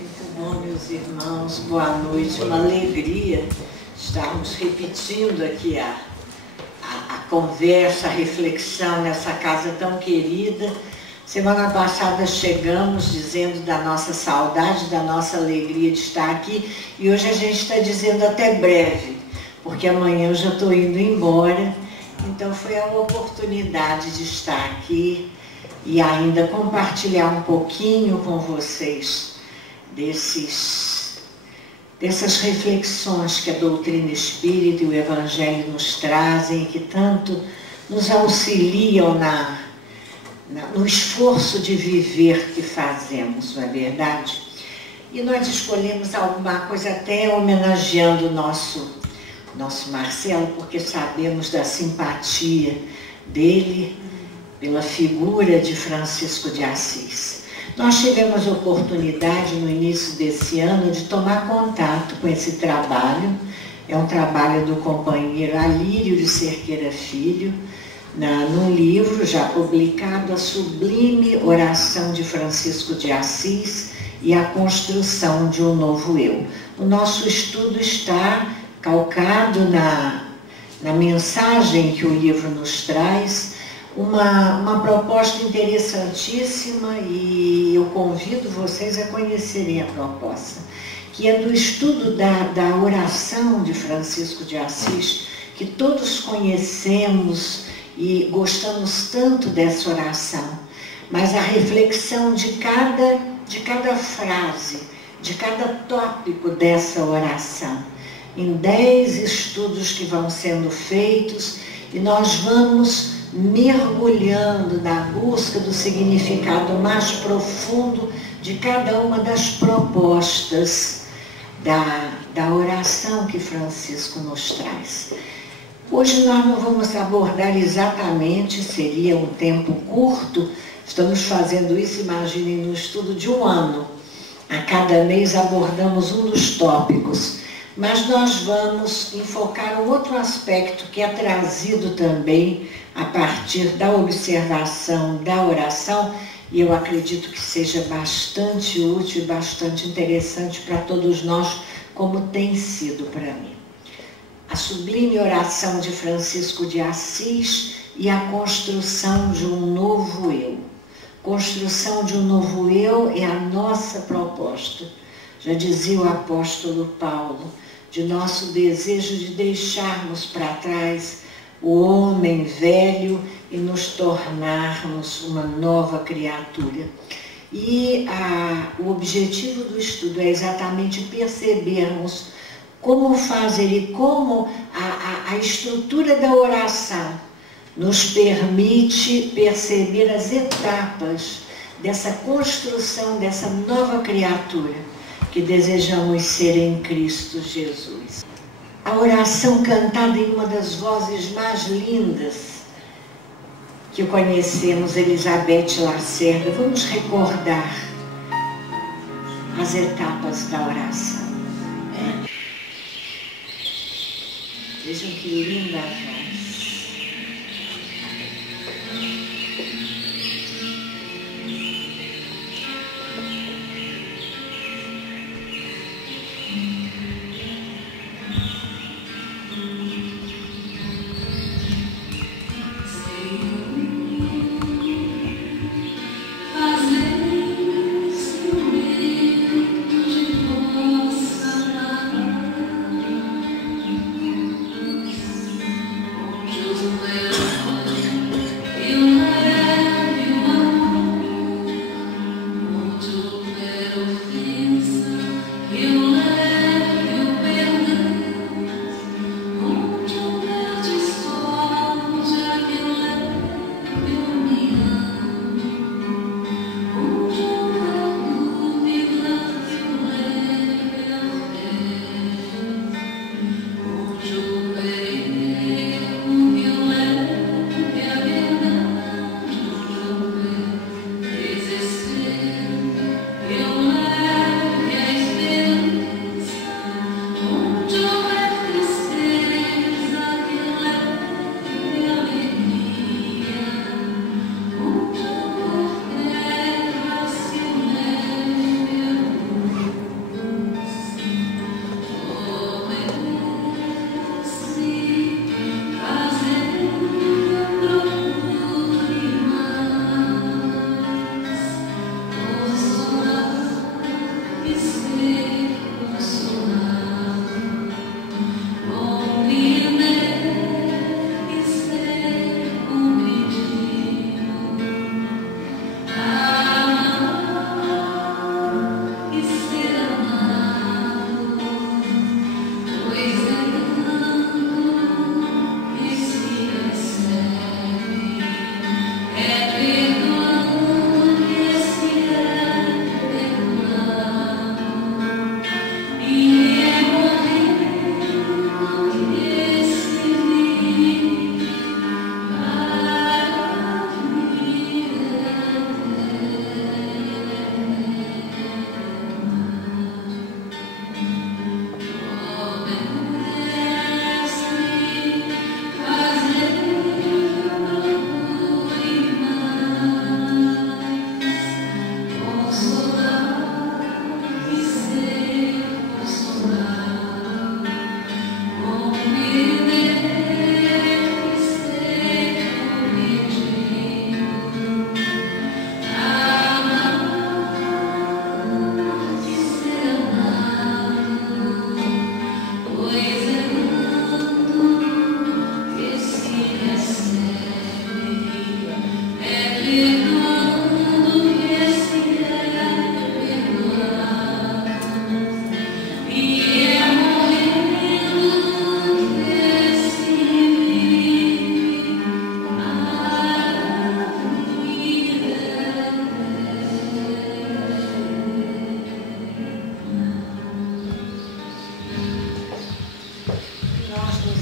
Muito bom, meus irmãos, boa noite, uma alegria estarmos repetindo aqui a conversa, a reflexão nessa casa tão querida. Semana passada chegamos dizendo da nossa saudade, da nossa alegria de estar aqui, e hoje a gente está dizendo até breve, porque amanhã eu já estou indo embora, então foi a oportunidade de estar aqui e ainda compartilhar um pouquinho com vocês dessas reflexões que a doutrina espírita e o Evangelho nos trazem e que tanto nos auxiliam no esforço de viver que fazemos, não é verdade? E nós escolhemos alguma coisa até homenageando o nosso Marcelo, porque sabemos da simpatia dele pela figura de Francisco de Assis. Nós tivemos a oportunidade no início desse ano de tomar contato com esse trabalho. É um trabalho do companheiro Alírio de Cerqueira Filho, num livro já publicado, A Sublime Oração de Francisco de Assis e a Construção de um Novo Eu. O nosso estudo está calcado na mensagem que o livro nos traz, uma proposta interessantíssima, e eu convido vocês a conhecerem a proposta, que é do estudo da oração de Francisco de Assis, que todos conhecemos e gostamos tanto dessa oração, mas a reflexão de cada frase, de cada tópico dessa oração, em 10 estudos que vão sendo feitos, e nós vamos mergulhando na busca do significado mais profundo de cada uma das propostas da oração que Francisco nos traz. Hoje nós não vamos abordar exatamente, seria um tempo curto, estamos fazendo isso, imaginem, no estudo de um ano. A cada mês abordamos um dos tópicos, mas nós vamos enfocar um outro aspecto que é trazido também a partir da observação da oração, e eu acredito que seja bastante útil e bastante interessante para todos nós, como tem sido para mim. A Sublime Oração de Francisco de Assis e a Construção de um Novo Eu. Construção de um novo eu é a nossa proposta. Já dizia o apóstolo Paulo, de nosso desejo de deixarmos para trás o homem velho e nos tornarmos uma nova criatura. E o objetivo do estudo é exatamente percebermos como fazer e como a estrutura da oração nos permite perceber as etapas dessa construção, dessa nova criatura que desejamos ser em Cristo Jesus. A oração cantada em uma das vozes mais lindas que conhecemos, Elizabeth Lacerda. Vamos recordar as etapas da oração. Vejam que linda a voz.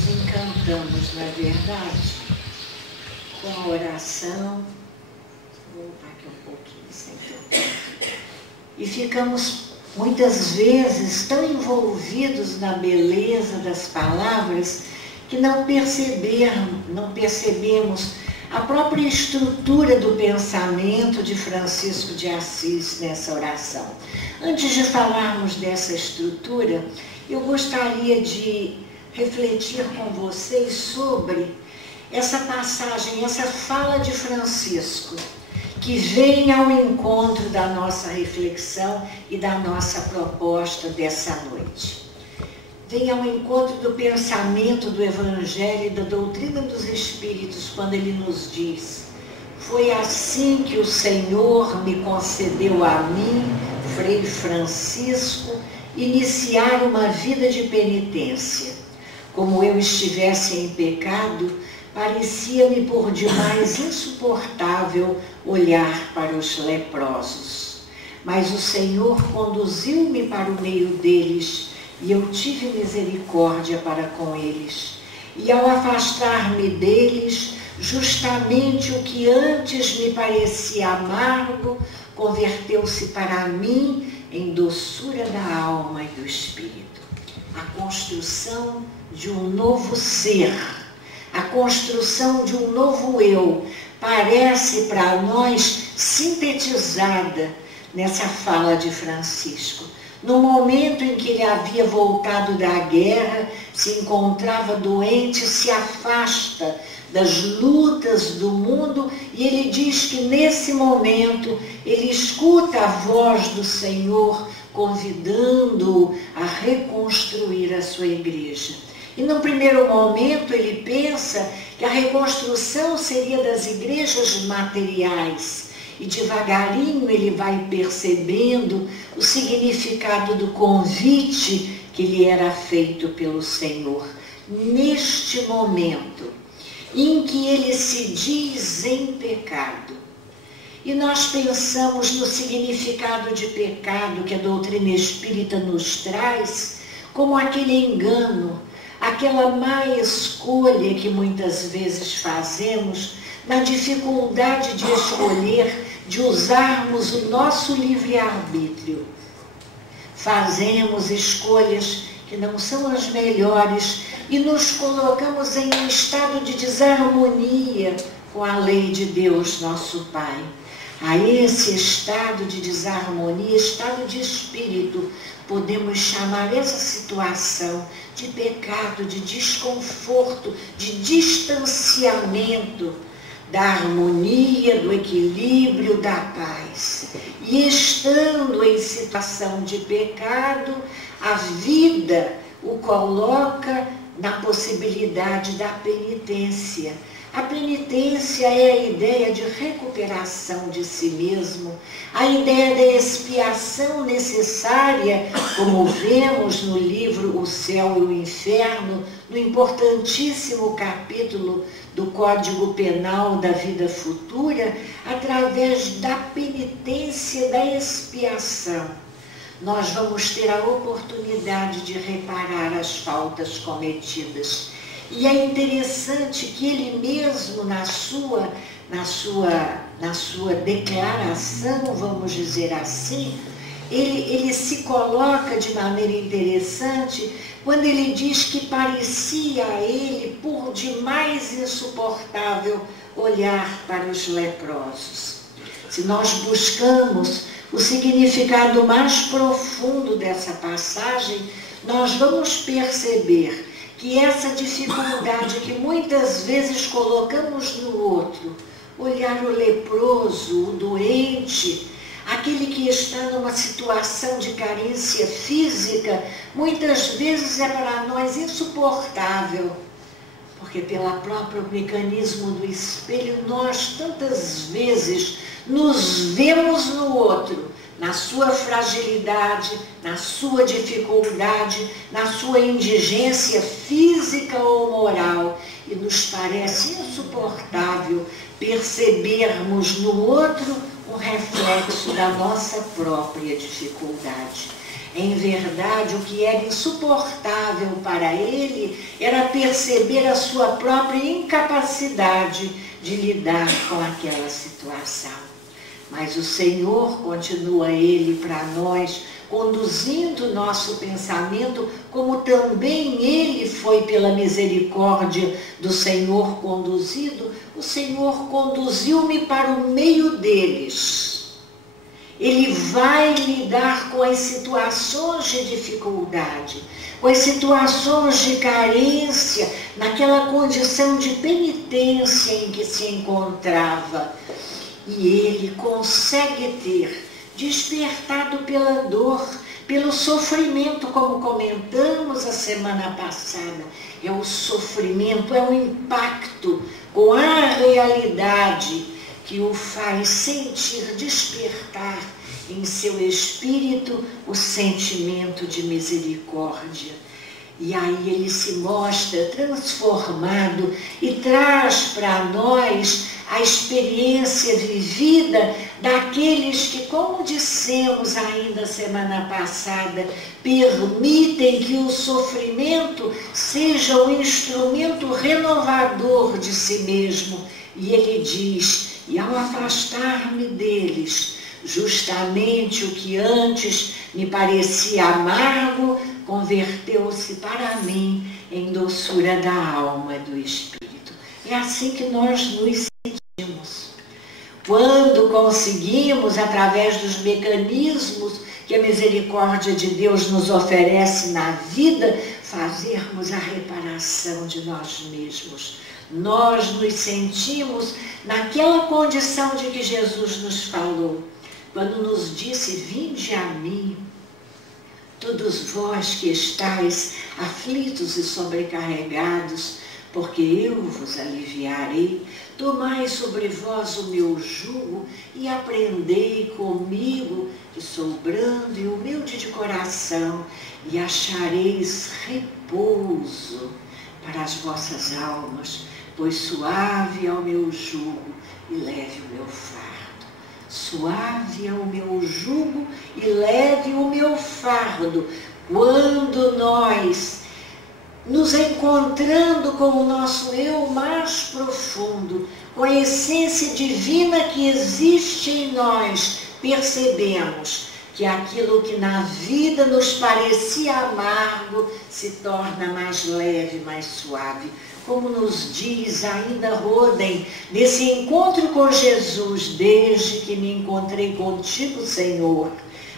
encantamos, não é verdade? Com a oração. Vou voltar aqui um pouquinho, sem tempo. E ficamos muitas vezes tão envolvidos na beleza das palavras que não percebemos a própria estrutura do pensamento de Francisco de Assis nessa oração. Antes de falarmos dessa estrutura, eu gostaria de refletir com vocês sobre essa passagem, essa fala de Francisco, que vem ao encontro da nossa reflexão e da nossa proposta dessa noite. Vem ao encontro do pensamento do Evangelho e da doutrina dos Espíritos, quando ele nos diz: foi assim que o Senhor me concedeu a mim, Frei Francisco, iniciar uma vida de penitência. Como eu estivesse em pecado, parecia-me por demais insuportável olhar para os leprosos. Mas o Senhor conduziu-me para o meio deles, e eu tive misericórdia para com eles. E ao afastar-me deles, justamente o que antes me parecia amargo, converteu-se para mim em doçura da alma e do espírito. A construção de um novo ser, a construção de um novo eu, parece para nós sintetizada nessa fala de Francisco. No momento em que ele havia voltado da guerra, se encontrava doente, se afasta das lutas do mundo, e ele diz que nesse momento ele escuta a voz do Senhor convidando-o a reconstruir a sua igreja. E no primeiro momento ele pensa que a reconstrução seria das igrejas materiais. E devagarinho ele vai percebendo o significado do convite que lhe era feito pelo Senhor. Neste momento em que ele se diz em pecado, e nós pensamos no significado de pecado que a doutrina espírita nos traz, como aquele engano, aquela má escolha que muitas vezes fazemos, na dificuldade de escolher, de usarmos o nosso livre-arbítrio. Fazemos escolhas que não são as melhores e nos colocamos em um estado de desarmonia com a lei de Deus, nosso Pai. A esse estado de desarmonia, estado de espírito, podemos chamar essa situação de pecado, de desconforto, de distanciamento da harmonia, do equilíbrio, da paz. E estando em situação de pecado, a vida o coloca na possibilidade da penitência. A penitência é a ideia de recuperação de si mesmo, a ideia da expiação necessária, como vemos no livro O Céu e o Inferno, no importantíssimo capítulo do Código Penal da Vida Futura, através da penitência, da expiação. Nós vamos ter a oportunidade de reparar as faltas cometidas. E é interessante que ele mesmo, na sua declaração, vamos dizer assim, ele se coloca de maneira interessante quando ele diz que parecia a ele por demais insuportável olhar para os leprosos. Se nós buscamos o significado mais profundo dessa passagem, nós vamos perceber que essa dificuldade que muitas vezes colocamos no outro, olhar o leproso, o doente, aquele que está numa situação de carência física, muitas vezes é para nós insuportável, porque pelo próprio mecanismo do espelho, nós tantas vezes nos vemos no outro, na sua fragilidade, na sua dificuldade, na sua indigência física ou moral, e nos parece insuportável percebermos no outro um reflexo da nossa própria dificuldade. Em verdade, o que era insuportável para ele era perceber a sua própria incapacidade de lidar com aquela situação. Mas o Senhor continua Ele para nós, conduzindo o nosso pensamento, como também Ele foi pela misericórdia do Senhor conduzido. O Senhor conduziu-me para o meio deles. Ele vai lidar com as situações de dificuldade, com as situações de carência, naquela condição de penitência em que se encontrava. E ele consegue ter, despertado pela dor, pelo sofrimento, como comentamos a semana passada. É o sofrimento, é o impacto com a realidade que o faz sentir, despertar em seu espírito o sentimento de misericórdia. E aí ele se mostra transformado e traz para nós a experiência vivida daqueles que, como dissemos ainda semana passada, permitem que o sofrimento seja um instrumento renovador de si mesmo. E ele diz: e ao afastar-me deles, justamente o que antes me parecia amargo, converteu-se para mim em doçura da alma e do espírito. É assim que nós nos sentimos. Quando conseguimos, através dos mecanismos que a misericórdia de Deus nos oferece na vida, fazermos a reparação de nós mesmos. Nós nos sentimos naquela condição de que Jesus nos falou, quando nos disse: vinde a mim, todos vós que estáis aflitos e sobrecarregados, porque eu vos aliviarei. Tomai sobre vós o meu jugo e aprendei comigo, que sou brando e humilde de coração, e achareis repouso para as vossas almas, pois suave é o meu jugo e leve o meu fardo. Suave é o meu jugo e leve o meu fardo. Quando nós nos encontrando com o nosso eu mais profundo, com a essência divina que existe em nós, percebemos que aquilo que na vida nos parecia amargo se torna mais leve, mais suave. Como nos diz ainda Roden, nesse encontro com Jesus: desde que me encontrei contigo, Senhor,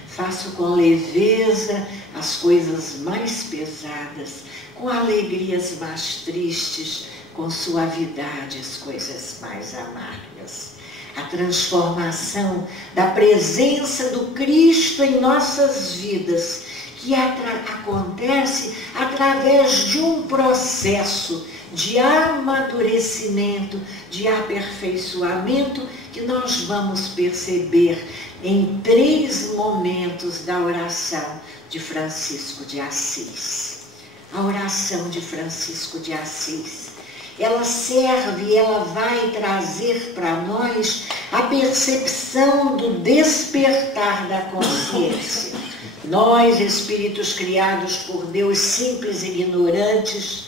faço com leveza as coisas mais pesadas, com alegrias mais tristes, com suavidade as coisas mais amargas. A transformação da presença do Cristo em nossas vidas, que acontece através de um processo de amadurecimento, de aperfeiçoamento, que nós vamos perceber em 3 momentos da oração de Francisco de Assis. A oração de Francisco de Assis, ela serve, ela vai trazer para nós a percepção do despertar da consciência. Nós, espíritos criados por Deus, simples e ignorantes,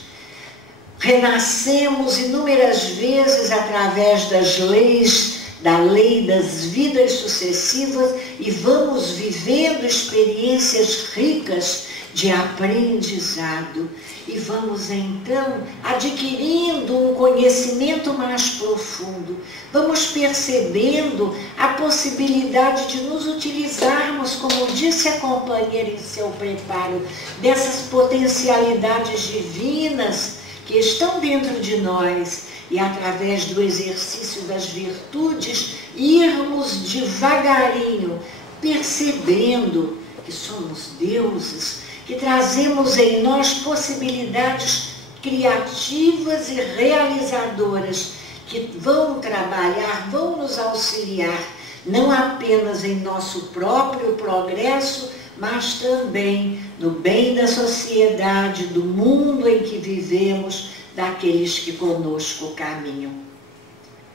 renascemos inúmeras vezes através das leis, da lei das vidas sucessivas, e vamos vivendo experiências ricas de aprendizado, e vamos então adquirindo um conhecimento mais profundo, vamos percebendo a possibilidade de nos utilizarmos, como disse a companheira em seu preparo, dessas potencialidades divinas que estão dentro de nós, e através do exercício das virtudes, irmos devagarinho percebendo que somos deuses, que trazemos em nós possibilidades criativas e realizadoras, que vão trabalhar, vão nos auxiliar, não apenas em nosso próprio progresso, mas também no bem da sociedade, do mundo em que vivemos, daqueles que conosco caminham.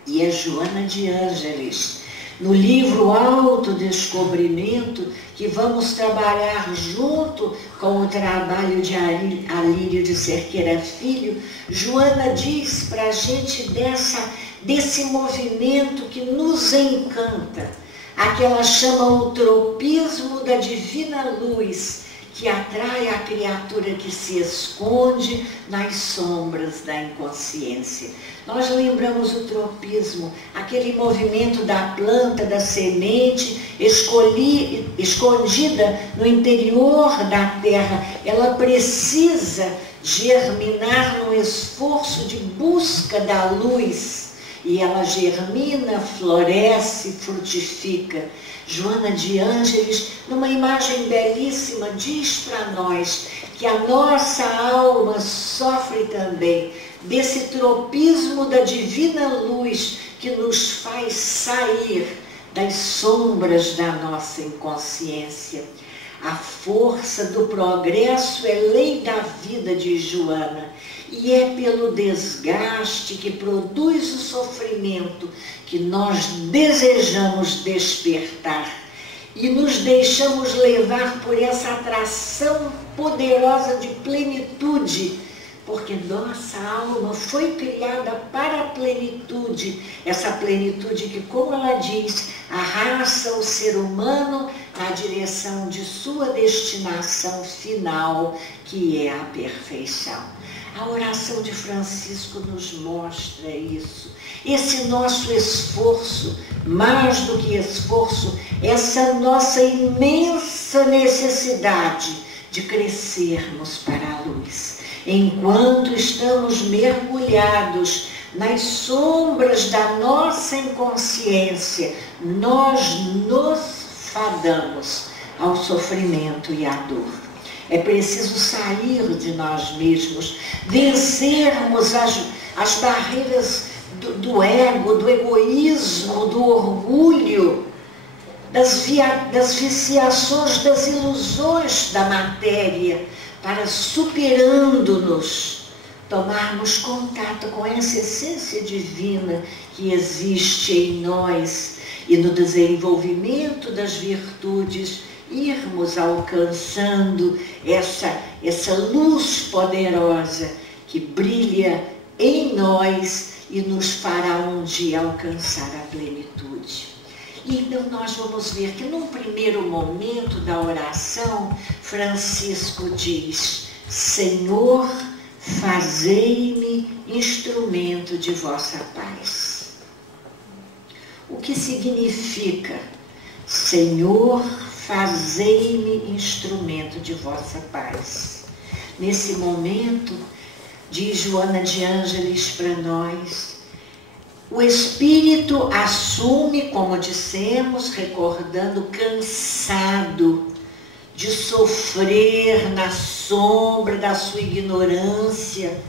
E é Joana de Ângeles, no livro Autodescobrimento, que vamos trabalhar junto com o trabalho de Alírio de Cerqueira Filho, Joana diz para a gente desse movimento que nos encanta, a que ela chama o tropismo da divina luz, que atrai a criatura que se esconde nas sombras da inconsciência. Nós lembramos o tropismo, aquele movimento da planta, da semente, escondida no interior da terra. Ela precisa germinar num esforço de busca da luz. E ela germina, floresce, frutifica. Joana de Ângeles, numa imagem belíssima, diz para nós que a nossa alma sofre também desse tropismo da divina luz que nos faz sair das sombras da nossa inconsciência. A força do progresso é lei da vida, diz Joana, e é pelo desgaste que produz o sofrimento que nós desejamos despertar e nos deixamos levar por essa atração poderosa de plenitude, porque nossa alma foi criada para a plenitude, essa plenitude que, como ela diz, arrasta o ser humano na direção de sua destinação final, que é a perfeição. A oração de Francisco nos mostra isso. Esse nosso esforço, mais do que esforço, essa nossa imensa necessidade de crescermos para a luz. Enquanto estamos mergulhados nas sombras da nossa inconsciência, nós nos fadamos ao sofrimento e à dor. É preciso sair de nós mesmos, vencermos as barreiras do ego, do egoísmo, do orgulho, das viciações, das ilusões da matéria, para, superando-nos, tomarmos contato com essa essência divina que existe em nós e no desenvolvimento das virtudes, irmos alcançando essa luz poderosa que brilha em nós e nos fará um dia alcançar a plenitude. E então nós vamos ver que num primeiro momento da oração, Francisco diz: Senhor, fazei-me instrumento de vossa paz. O que significa Senhor, fazei-me instrumento de vossa paz? Nesse momento, diz Joana de Ângeles para nós, o Espírito assume, como dissemos, recordando, cansado de sofrer na sombra da sua ignorância,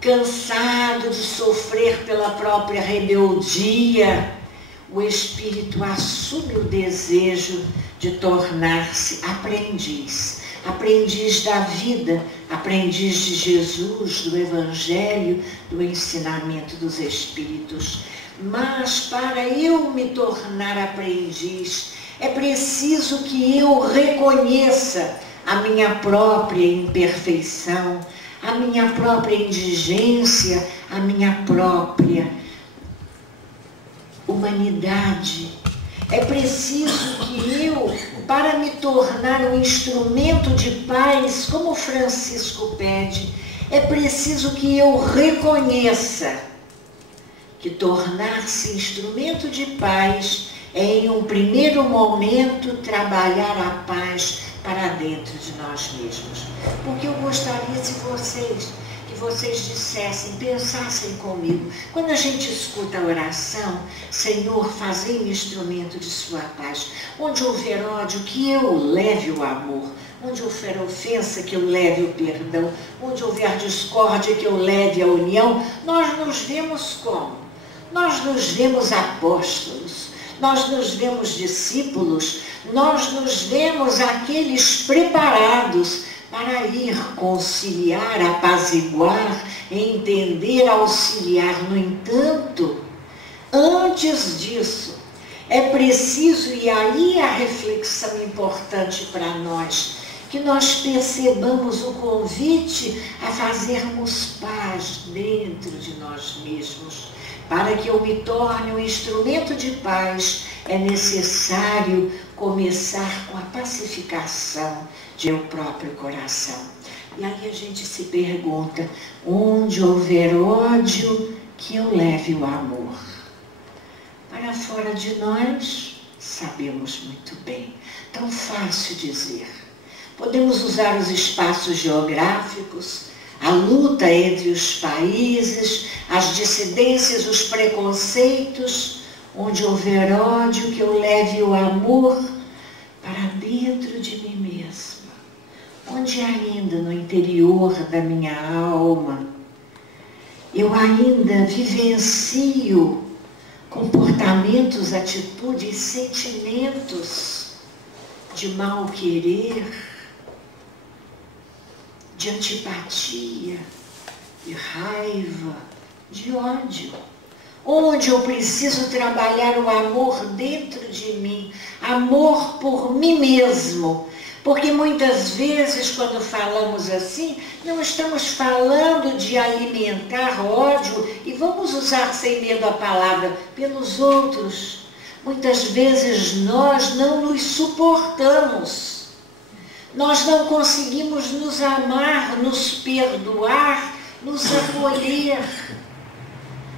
cansado de sofrer pela própria rebeldia, o Espírito assume o desejo de tornar-se aprendiz, aprendiz da vida, aprendiz de Jesus, do Evangelho, do ensinamento dos Espíritos. Mas para eu me tornar aprendiz, é preciso que eu reconheça a minha própria imperfeição, a minha própria indigência, a minha própria humanidade. É preciso que eu, para me tornar um instrumento de paz, como Francisco pede, é preciso que eu reconheça que tornar-se instrumento de paz é, em um primeiro momento, trabalhar a paz para dentro de nós mesmos. Porque eu gostaria que vocês dissessem, pensassem comigo, quando a gente escuta a oração, Senhor, fazei-me instrumento de sua paz. Onde houver ódio, que eu leve o amor. Onde houver ofensa, que eu leve o perdão. Onde houver discórdia, que eu leve a união. Nós nos vemos como? Nós nos vemos apóstolos, nós nos vemos discípulos, nós nos vemos aqueles preparados para ir conciliar, apaziguar, entender, auxiliar. No entanto, antes disso, É preciso, e aí a reflexão importante para nós, que nós percebamos o convite a fazermos paz dentro de nós mesmos. Para que eu me torne um instrumento de paz, é necessário começar com a pacificação de meu próprio coração. E aí a gente se pergunta, onde houver ódio, que eu leve o amor. Para fora de nós, sabemos muito bem, tão fácil dizer. Podemos usar os espaços geográficos, a luta entre os países, as dissidências, os preconceitos, onde houver ódio, que eu leve o amor para dentro de mim mesma. Onde ainda no interior da minha alma, eu ainda vivencio comportamentos, atitudes, sentimentos de mal-querer, de antipatia, de raiva, de ódio. Onde eu preciso trabalhar o amor dentro de mim, amor por mim mesmo. Porque muitas vezes, quando falamos assim, não estamos falando de alimentar ódio, e vamos usar sem medo a palavra, pelos outros. Muitas vezes nós não nos suportamos. Nós não conseguimos nos amar, nos perdoar, nos acolher.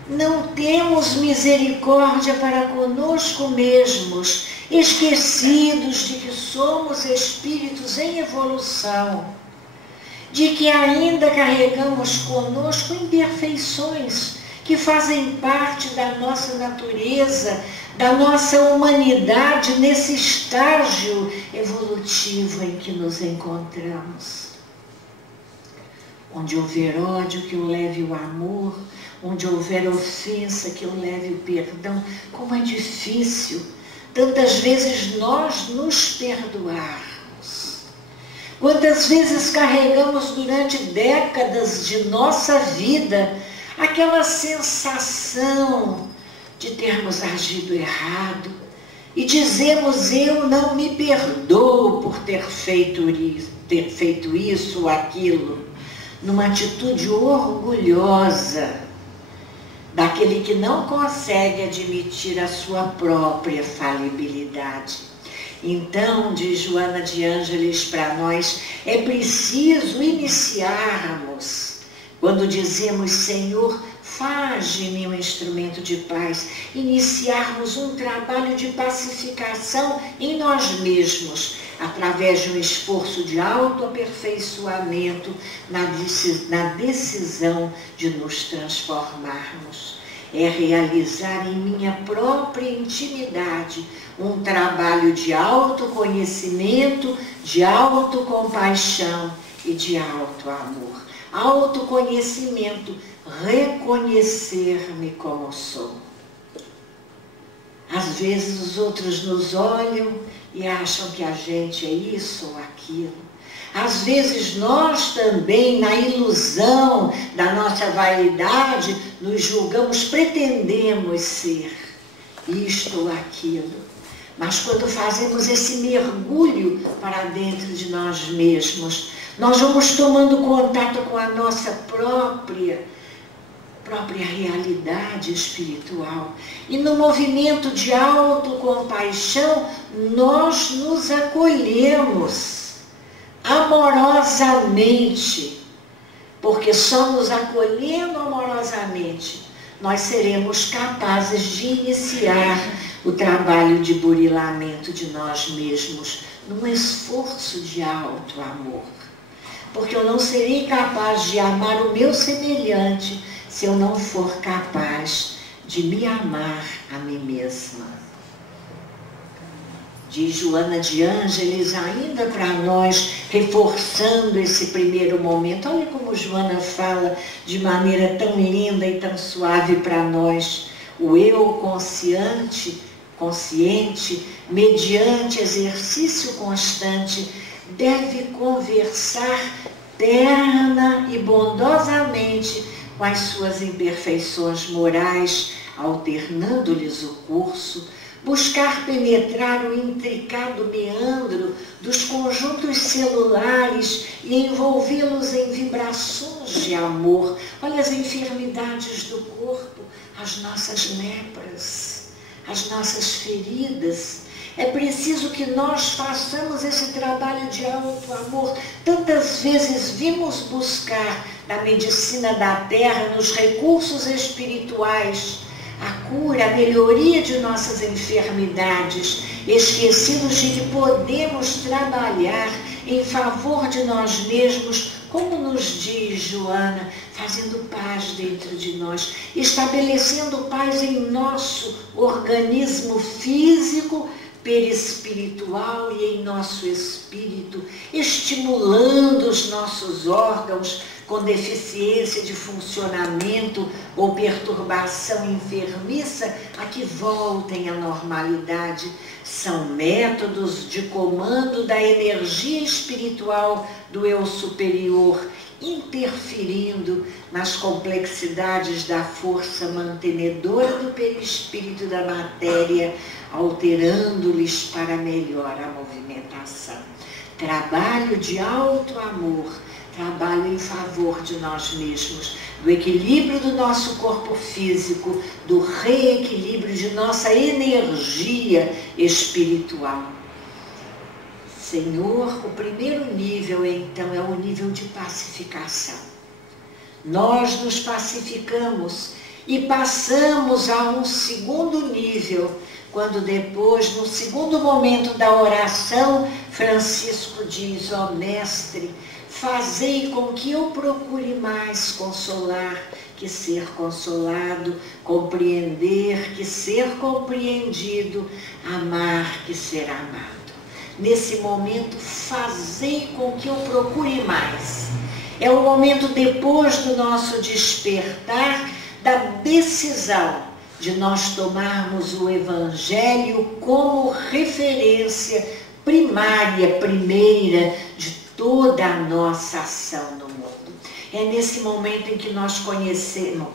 Não temos misericórdia para conosco mesmos, esquecidos de que somos espíritos em evolução, de que ainda carregamos conosco imperfeições que fazem parte da nossa natureza, da nossa humanidade nesse estágio evolutivo em que nos encontramos. Onde houver ódio, que eu leve o amor. Onde houver ofensa, que eu leve o perdão. Como é difícil, tantas vezes, nós nos perdoarmos. Quantas vezes carregamos durante décadas de nossa vida aquela sensação de termos agido errado e dizemos, eu não me perdoo por ter feito isso ou aquilo, numa atitude orgulhosa, daquele que não consegue admitir a sua própria falibilidade. Então, diz Joana de Ângeles para nós, é preciso iniciarmos, quando dizemos, Senhor, faz de mim um instrumento de paz, iniciarmos um trabalho de pacificação em nós mesmos, através de um esforço de autoaperfeiçoamento na decisão de nos transformarmos. É realizar em minha própria intimidade um trabalho de autoconhecimento, de autocompaixão e de autoamor. Autoconhecimento, reconhecer-me como sou. Às vezes os outros nos olham e acham que a gente é isso ou aquilo. Às vezes nós também, na ilusão da nossa vaidade, nos julgamos, pretendemos ser isto ou aquilo. Mas quando fazemos esse mergulho para dentro de nós mesmos, nós vamos tomando contato com a nossa própria realidade espiritual. E no movimento de autocompaixão, nós nos acolhemos amorosamente, porque só nos acolhendo amorosamente nós seremos capazes de iniciar o trabalho de burilamento de nós mesmos, num esforço de auto-amor. Porque eu não serei capaz de amar o meu semelhante se eu não for capaz de me amar a mim mesma. Diz Joana de Ângeles, ainda para nós, reforçando esse primeiro momento. Olha como Joana fala de maneira tão linda e tão suave para nós. O eu consciente, mediante exercício constante, deve conversar terna e bondosamente com as suas imperfeições morais, alternando-lhes o curso, buscar penetrar o intricado meandro dos conjuntos celulares e envolvê-los em vibrações de amor. Olha as enfermidades do corpo, as nossas lepras, as nossas feridas. É preciso que nós façamos esse trabalho de alto amor. Tantas vezes vimos buscar na medicina da terra, nos recursos espirituais, a cura, a melhoria de nossas enfermidades, esquecidos de que podemos trabalhar em favor de nós mesmos, como nos diz Joana, fazendo paz dentro de nós, estabelecendo paz em nosso organismo físico, perispiritual e em nosso espírito, estimulando os nossos órgãos com deficiência de funcionamento ou perturbação enfermiça a que voltem à normalidade. São métodos de comando da energia espiritual do eu superior, interferindo nas complexidades da força mantenedora do perispírito da matéria, alterando-lhes para melhor a movimentação. Trabalho de alto amor, trabalho em favor de nós mesmos, do equilíbrio do nosso corpo físico, do reequilíbrio de nossa energia espiritual. Senhor, o primeiro nível, então, é o nível de pacificação. Nós nos pacificamos e passamos a um segundo nível, quando depois, no segundo momento da oração, Francisco diz: ó Mestre, fazei com que eu procure mais consolar que ser consolado, compreender que ser compreendido, amar que ser amado. Nesse momento, fazei com que eu procure mais. É o momento depois do nosso despertar, da decisão de nós tomarmos o Evangelho como referência primária, primeira de toda a nossa ação no mundo. É nesse momento em que nós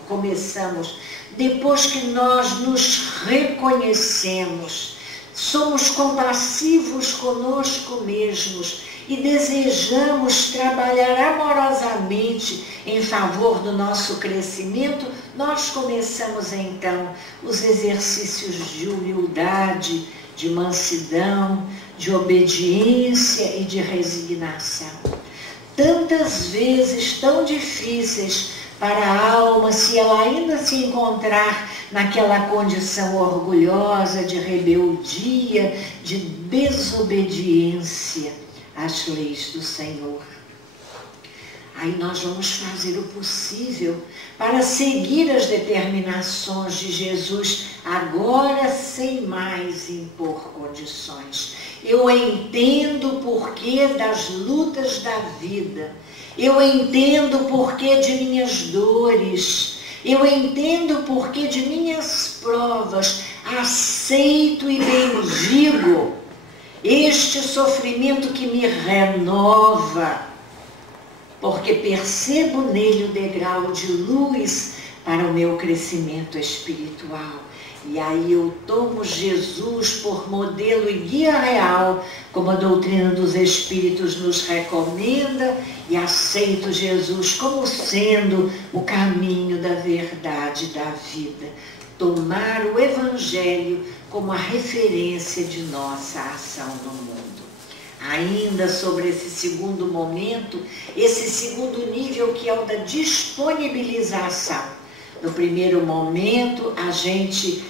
começamos, depois que nós nos reconhecemos, somos compassivos conosco mesmos e desejamos trabalhar amorosamente em favor do nosso crescimento, nós começamos então os exercícios de humildade, de mansidão, de obediência e de resignação. Tantas vezes tão difíceis para a alma, se ela ainda se encontrar naquela condição orgulhosa de rebeldia, de desobediência às leis do Senhor. Aí nós vamos fazer o possível para seguir as determinações de Jesus, agora sem mais impor condições. Eu entendo o porquê das lutas da vida, eu entendo o porquê de minhas dores, eu entendo o porquê de minhas provas, aceito e bendigo este sofrimento que me renova, porque percebo nele o degrau de luz para o meu crescimento espiritual. E aí eu tomo Jesus por modelo e guia real, como a doutrina dos Espíritos nos recomenda, e aceito Jesus como sendo o caminho da verdade da vida. Tomar o Evangelho como a referência de nossa ação no mundo. Ainda sobre esse segundo momento, esse segundo nível que é o da disponibilização. No primeiro momento, a gente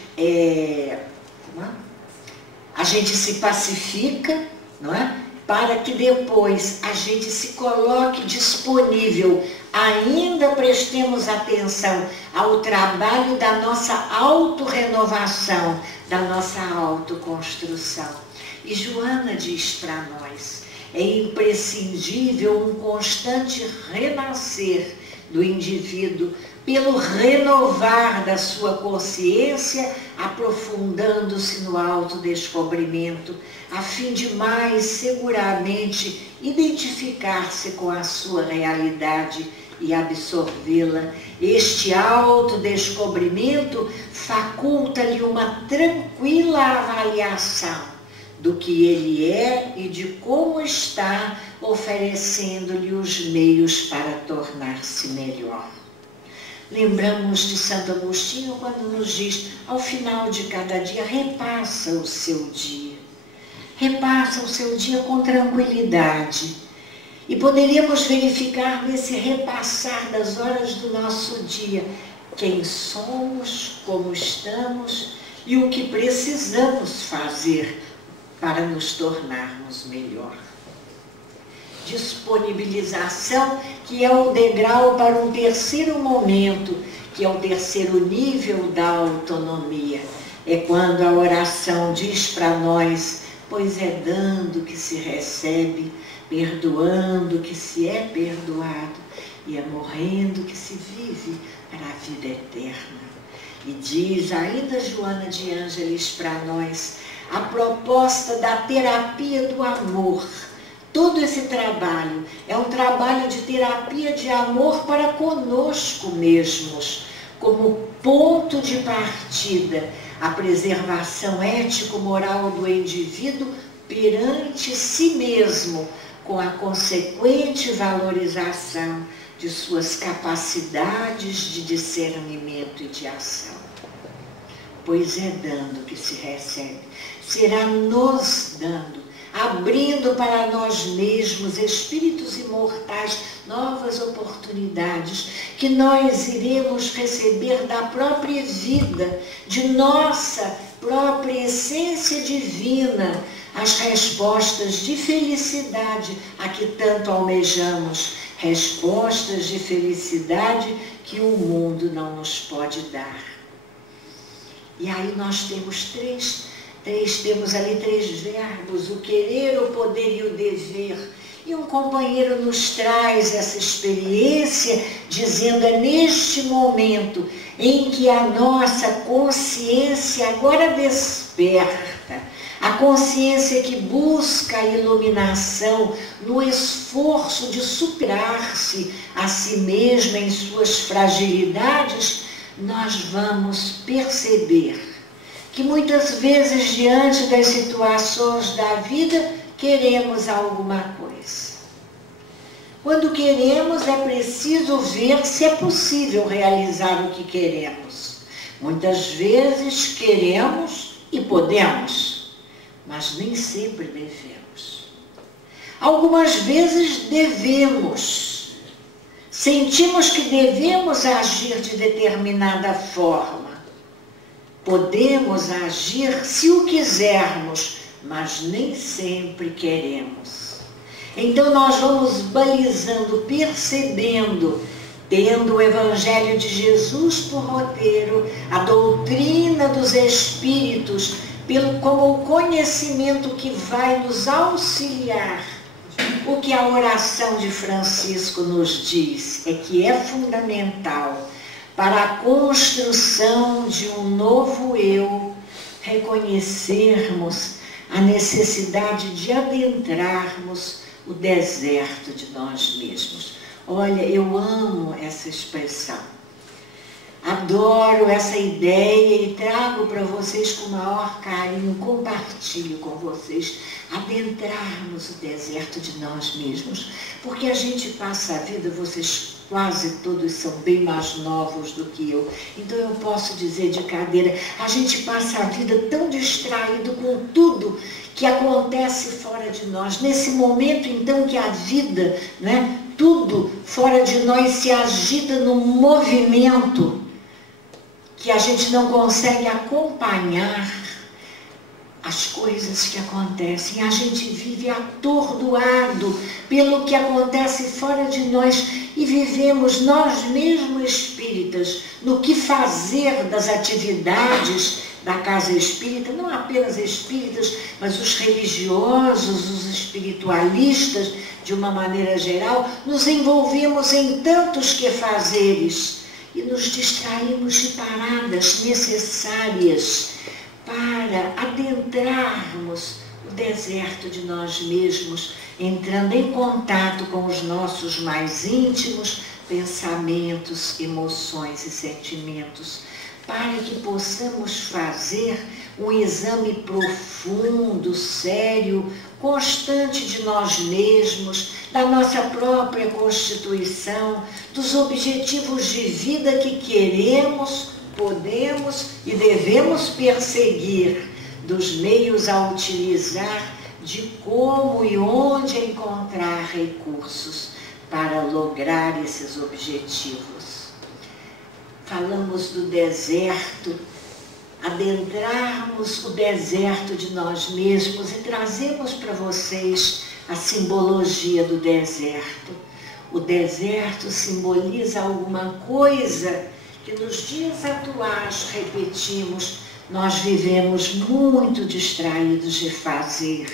se pacifica, não é? Para que depois a gente se coloque disponível, ainda prestemos atenção ao trabalho da nossa autorrenovação, da nossa autoconstrução. E Joana diz para nós, é imprescindível um constante renascer do indivíduo pelo renovar da sua consciência, aprofundando-se no autodescobrimento, a fim de mais seguramente identificar-se com a sua realidade e absorvê-la. Este autodescobrimento faculta-lhe uma tranquila avaliação do que ele é e de como está, oferecendo-lhe os meios para tornar-se melhor. Lembramos de Santo Agostinho quando nos diz, ao final de cada dia, repassa o seu dia. Repassa o seu dia com tranquilidade. E poderíamos verificar nesse repassar das horas do nosso dia quem somos, como estamos e o que precisamos fazer para nos tornarmos melhor. Disponibilização, que é o degrau para um terceiro momento, que é o terceiro nível da autonomia. É quando a oração diz para nós, pois é dando que se recebe, perdoando que se é perdoado, e é morrendo que se vive para a vida eterna. E diz ainda Joana de Ângeles para nós, a proposta da terapia do amor. Todo esse trabalho é um trabalho de terapia de amor para conosco mesmos, como ponto de partida, a preservação ético-moral do indivíduo perante si mesmo, com a consequente valorização de suas capacidades de discernimento e de ação. Pois é dando que se recebe, será nos dando, abrindo para nós mesmos, espíritos imortais, novas oportunidades que nós iremos receber da própria vida, de nossa própria essência divina, as respostas de felicidade a que tanto almejamos, respostas de felicidade que o mundo não nos pode dar. E aí nós temos temos ali três verbos, o querer, o poder e o dever. E um companheiro nos traz essa experiência, dizendo, é neste momento em que a nossa consciência agora desperta, a consciência que busca a iluminação no esforço de superar-se a si mesma em suas fragilidades, nós vamos perceber que muitas vezes, diante das situações da vida, queremos alguma coisa. Quando queremos, é preciso ver se é possível realizar o que queremos. Muitas vezes queremos e podemos, mas nem sempre devemos. Algumas vezes devemos. Sentimos que devemos agir de determinada forma. Podemos agir se o quisermos, mas nem sempre queremos. Então nós vamos balizando, percebendo, tendo o Evangelho de Jesus por roteiro, a doutrina dos Espíritos, como o conhecimento que vai nos auxiliar. O que a oração de Francisco nos diz é que é fundamental para a construção de um novo eu, reconhecermos a necessidade de adentrarmos o deserto de nós mesmos. Olha, eu amo essa expressão. Adoro essa ideia e trago para vocês com o maior carinho, compartilho com vocês, adentrarmos o deserto de nós mesmos, porque a gente passa a vida, vocês quase todos são bem mais novos do que eu, então eu posso dizer de cadeira, a gente passa a vida tão distraído com tudo que acontece fora de nós. Nesse momento, então, que a vida, né, tudo fora de nós se agita num movimento que a gente não consegue acompanhar as coisas que acontecem. A gente vive atordoado pelo que acontece fora de nós e vivemos nós mesmos espíritas no que fazer das atividades da casa espírita, não apenas espíritas, mas os religiosos, os espiritualistas, de uma maneira geral, nos envolvemos em tantos quefazeres e nos distraímos de paradas necessárias para adentrarmos o deserto de nós mesmos, entrando em contato com os nossos mais íntimos, pensamentos, emoções e sentimentos, para que possamos fazer um exame profundo, sério, constante de nós mesmos, da nossa própria constituição, dos objetivos de vida que queremos, podemos e devemos perseguir, dos meios a utilizar, de como e onde encontrar recursos para lograr esses objetivos. Falamos do deserto, adentrarmos o deserto de nós mesmos e trazemos para vocês a simbologia do deserto. O deserto simboliza alguma coisa que nos dias atuais, repetimos, nós vivemos muito distraídos de fazer.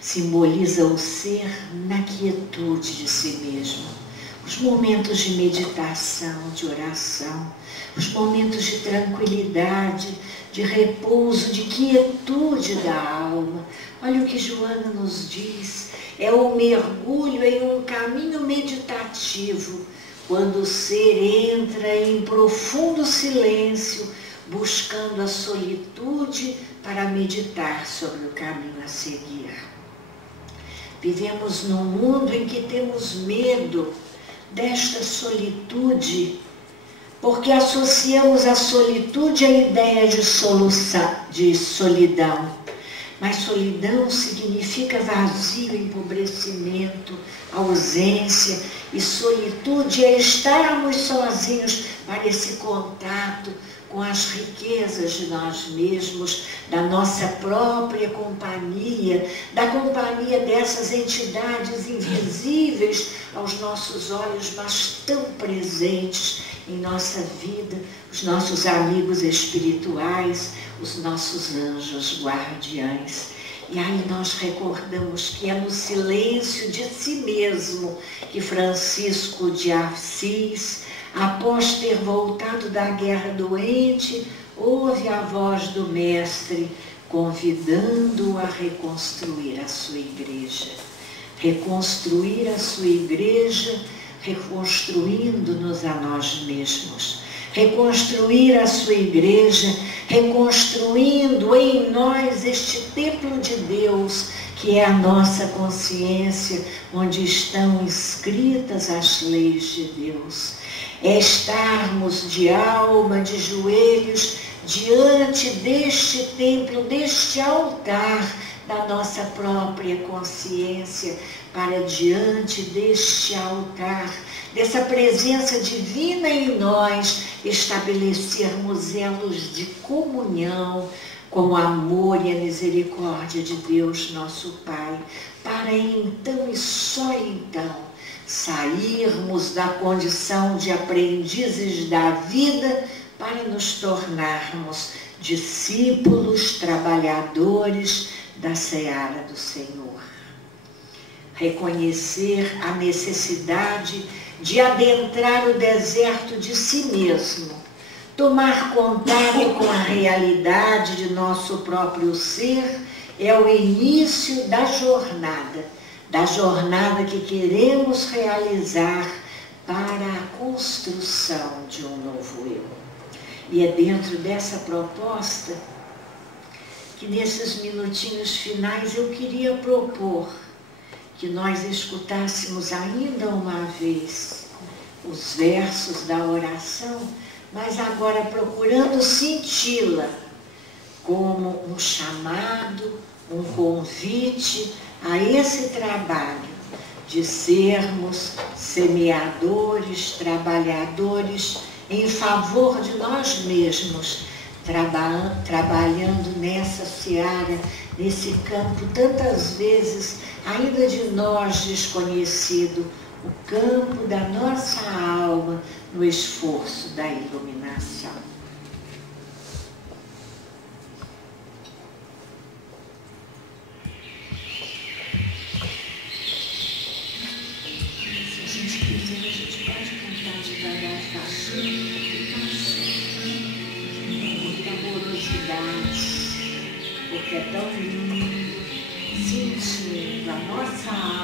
Simboliza o ser na quietude de si mesmo. Os momentos de meditação, de oração, os momentos de tranquilidade, de repouso, de quietude da alma. Olha o que Joana nos diz, é o mergulho em um caminho meditativo, quando o ser entra em profundo silêncio, buscando a solitude para meditar sobre o caminho a seguir. Vivemos num mundo em que temos medo desta solitude, porque associamos a solitude à ideia de solidão. Mas solidão significa vazio, empobrecimento, ausência, e solitude é estarmos sozinhos para esse contato com as riquezas de nós mesmos, da nossa própria companhia, da companhia dessas entidades invisíveis aos nossos olhos, mas tão presentes em nossa vida, os nossos amigos espirituais, os nossos anjos guardiães. E aí nós recordamos que é no silêncio de si mesmo que Francisco de Assis, após ter voltado da guerra doente, ouve a voz do Mestre, convidando-o a reconstruir a sua igreja. Reconstruir a sua igreja, reconstruindo-nos a nós mesmos. Reconstruir a sua igreja, reconstruindo em nós este templo de Deus, que é a nossa consciência, onde estão escritas as leis de Deus. É estarmos de alma, de joelhos, diante deste templo, deste altar da nossa própria consciência, para diante deste altar, dessa presença divina em nós, estabelecermos elos de comunhão com o amor e a misericórdia de Deus, nosso Pai, para então e só então sairmos da condição de aprendizes da vida para nos tornarmos discípulos, trabalhadores da seara do Senhor. Reconhecer a necessidade de adentrar o deserto de si mesmo, tomar contato com a realidade de nosso próprio ser, é o início da jornada que queremos realizar para a construção de um novo eu. E é dentro dessa proposta que nesses minutinhos finais eu queria propor que nós escutássemos ainda uma vez os versos da oração, mas agora procurando senti-la como um chamado, um convite a esse trabalho de sermos semeadores, trabalhadores em favor de nós mesmos, trabalhando nessa seara, nesse campo tantas vezes ainda de nós desconhecido, o campo da nossa alma no esforço da iluminação. Se a gente quiser, a gente pode cantar devagarzinho e passando, muita amorosidade, porque é tão lindo, sentindo a nossa alma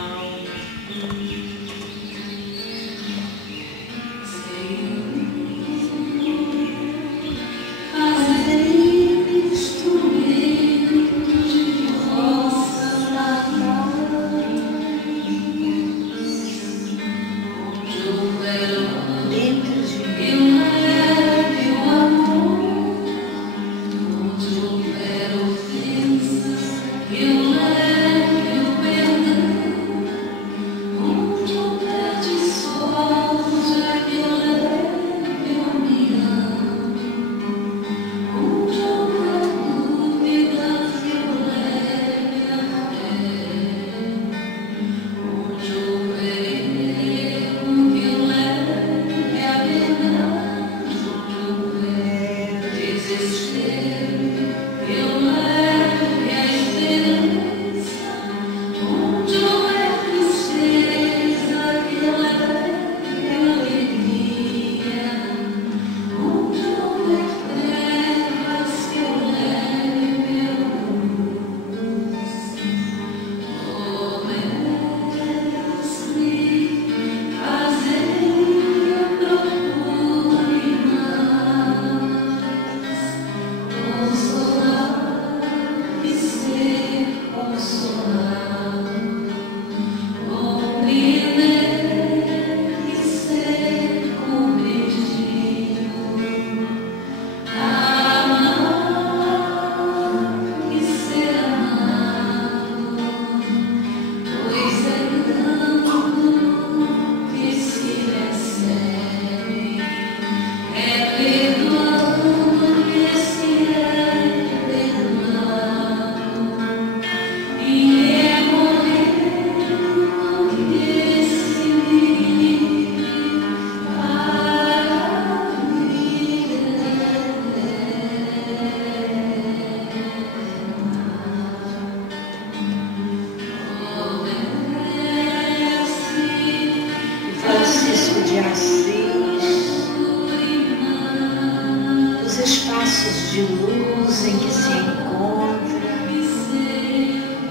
de luz em que se encontra.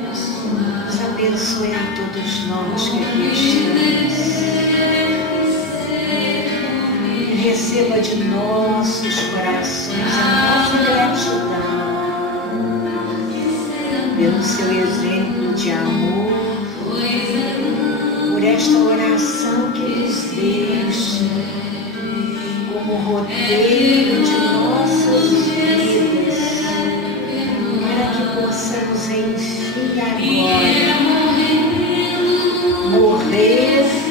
Nos abençoe a todos nós que aqui estamos. Receba de nossos corações a nossa gratidão pelo seu exemplo de amor, por esta oração que nos deixa como roteiro de nossas vidas, para que possamos enfim agora morrer